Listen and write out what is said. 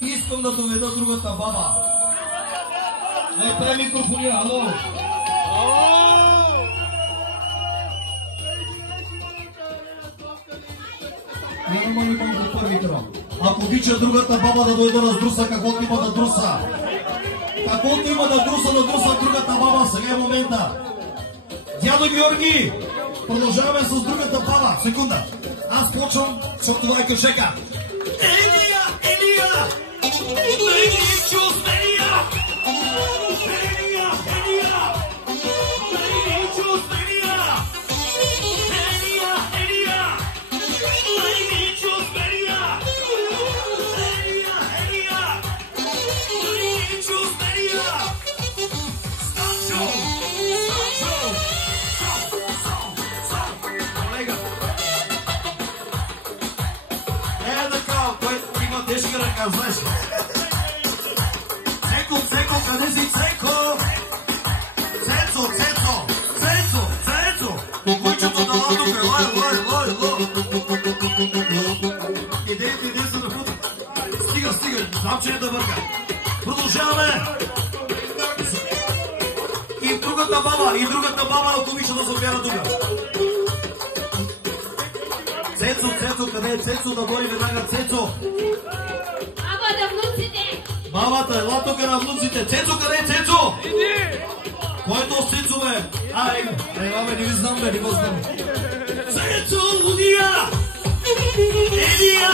Искам да доведа другата баба. Не премикрофонира, ало. Не намалимам за първи кръг. Ако обича другата баба да дойде да сдруса, каквото има да друса. Каквото има да друса другата баба. Сега е момента. Дядо Георги, продължаваме с другата баба. Секунда. Аз почвам, защото това е къвшека. Елия! Цеко, къде си, Цеко? Цецо! Кукуйчето дала тук, лой! Иде се да фута. Стига, знам, че не да бърка. Продължаваме. И другата баба, ако обича да се отвяра тук. Цецо, къде е Цецо? Да гори веднага, Цецо. Бабата, ела тук на внуците. Цецо, къде е Цецо? Иди! Кой е то Цецо, бе? Ела, бе, не ви знам, бе, не го знам. Цецо, лудия! Елия!